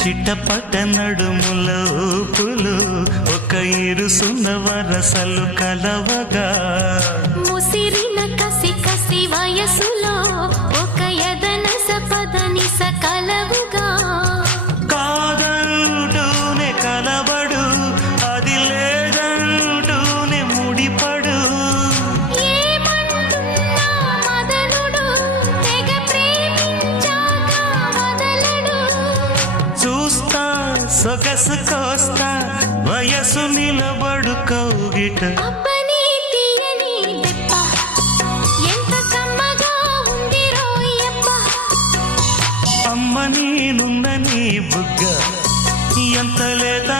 చిట్టపట నడుముల ఊపులు ఒక ఇరుసున్న వరసలు కలవగా ముసిరిన కసి కసి వయసులో ఒక యదన సపదని సకలవుగా కాదంటూనే కలబడు అది లేదంటూనే ముడిపడు ఏమంటున్నా మదనుడు తెగ ప్రేమించాక వదలడు చూస్తా సొగసు కోస్తా వయసు నిలబడు కౌగిట అబ్బని తీయని దెబ్బ ఎంత కమ్మగా ఉంది రోయప్ప అమ్మ నేనున్న నీ బుగ్గ ఎంత లేదా